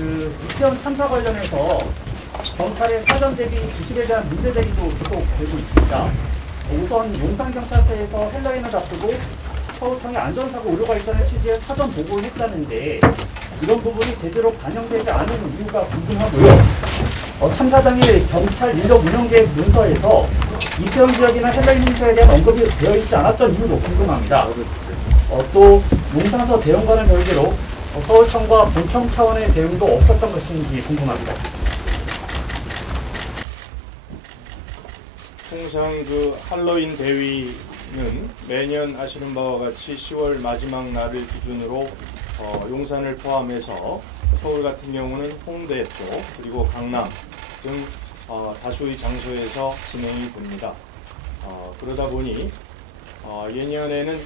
이태원 참사 관련해서 경찰의 사전 대비 부실에 대한 문제 제기도 계속되고 있습니다. 우선 용산경찰서에서 헬로윈을 앞두고 서울청에 안전사고 우려가 있다는 취지의 사전 보고를 했다는데 이런 부분이 제대로 반영되지 않은 이유가 궁금하고요. 참사 당일 경찰 인력 운영계획 문서에서 이태원 지역이나 헬로윈 행사에 대한 언급이 되어 있지 않았던 이유도 궁금합니다. 또 용산서 대응과는 별개로 서울청과 본청 차원의 대응도 없었던 것인지 궁금합니다. 통상 할로윈 대위는 매년 아시는 바와 같이 10월 마지막 날을 기준으로 용산을 포함해서 서울 같은 경우는 홍대 쪽 그리고 강남 등 다수의 장소에서 진행이 됩니다. 그러다 보니 예년에는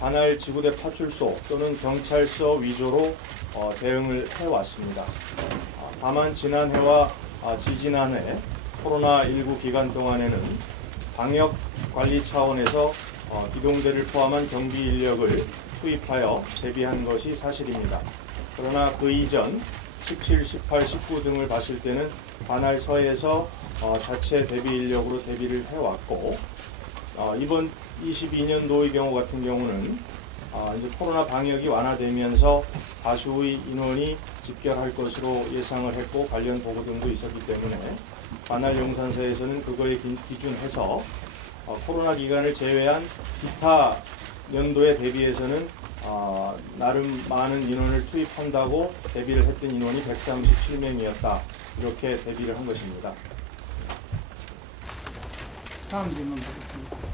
관할 지구대 파출소 또는 경찰서 위주로 대응을 해왔습니다. 다만 지난해와 지지난해 코로나19 기간 동안에는 방역관리 차원에서 기동대를 포함한 경비 인력을 투입하여 대비한 것이 사실입니다. 그러나 그 이전 17, 18, 19 등을 봤을 때는 관할서에서 자체 대비 인력으로 대비를 해왔고 이번 22년도의 경우 같은 경우는 이제 코로나 방역이 완화되면서 다수의 인원이 집결할 것으로 예상을 했고 관련 보고 등도 있었기 때문에 관할 용산서에서는 그거에 기준해서 코로나 기간을 제외한 기타 연도에 대비해서는 나름 많은 인원을 투입한다고 대비를 했던 인원이 137명이었다. 이렇게 대비를 한 것입니다. 다음 질문 드리겠습니다.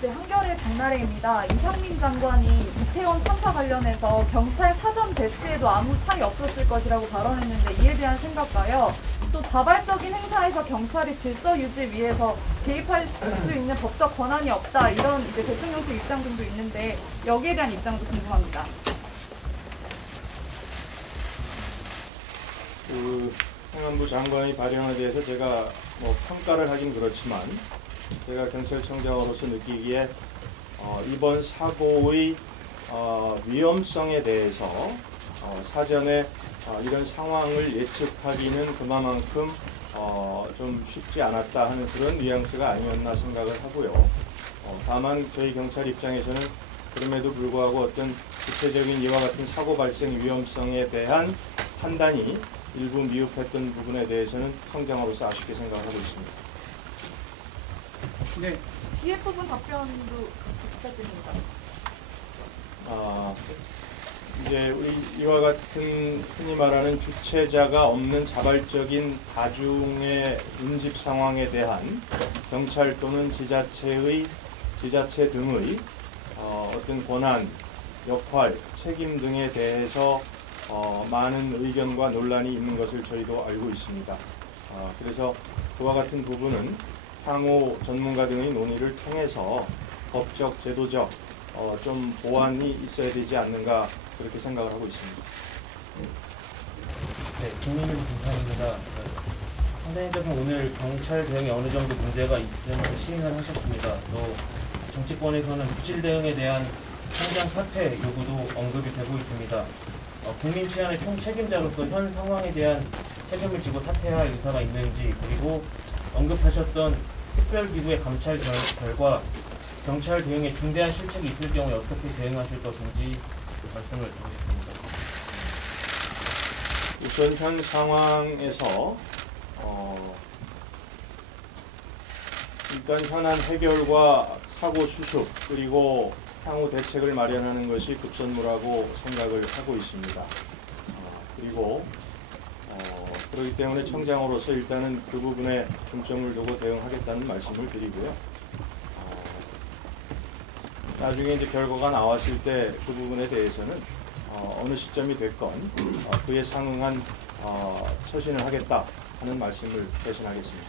네, 한겨레 박나래입니다. 이상민 장관이 이태원 참사 관련해서 경찰 사전 배치에도 아무 차이 없었을 것이라고 발언했는데 이에 대한 생각과요. 또 자발적인 행사에서 경찰이 질서 유지 위해서 개입할 수 있는 법적 권한이 없다. 이런 이제 대통령실 입장 등도 있는데 여기에 대한 입장도 궁금합니다. 행안부 장관의 발언에 대해서 제가 평가를 하긴 그렇지만 제가 경찰청장으로서 느끼기에 이번 사고의 위험성에 대해서 사전에 이런 상황을 예측하기는 그만큼 좀 쉽지 않았다 하는 그런 뉘앙스가 아니었나 생각을 하고요. 다만 저희 경찰 입장에서는 그럼에도 불구하고 어떤 구체적인 이와 같은 사고 발생 위험성에 대한 판단이 일부 미흡했던 부분에 대해서는 청장으로서 아쉽게 생각을 하고 있습니다. 네. 뒤에 부분 답변도 부탁드립니다. 이제 우리 이와 같은 흔히 말하는 주체자가 없는 자발적인 다중의 운집 상황에 대한 경찰 또는 지자체 등의 어떤 권한, 역할, 책임 등에 대해서 많은 의견과 논란이 있는 것을 저희도 알고 있습니다. 그래서 그와 같은 부분은 향후 전문가 등의 논의를 통해서 법적, 제도적 좀 보완이 있어야 되지 않는가 그렇게 생각을 하고 있습니다. 네, 김민일 부사입니다. 선생님께서 오늘 경찰 대응에 어느 정도 문제가 있음을 시인을 하셨습니다. 또 정치권에서는 부실 대응에 대한 현장 사퇴 요구도 언급이 되고 있습니다. 국민 치안의 총책임자로서 현 상황에 대한 책임을 지고 사퇴할 의사가 있는지, 그리고 언급하셨던 특별기구의 감찰 결과 경찰 대응에 중대한 실책이 있을 경우에 어떻게 대응하실 것인지 말씀을 드리겠습니다. 우선 현 상황에서 일단 현안 해결과 사고 수습 그리고 향후 대책을 마련하는 것이 급선무라고 생각을 하고 있습니다. 그리고 그렇기 때문에 청장으로서 일단은 그 부분에 중점을 두고 대응하겠다는 말씀을 드리고요. 나중에 이제 결과가 나왔을 때 그 부분에 대해서는 어느 시점이 됐건 그에 상응한 처신을 하겠다 하는 말씀을 대신하겠습니다.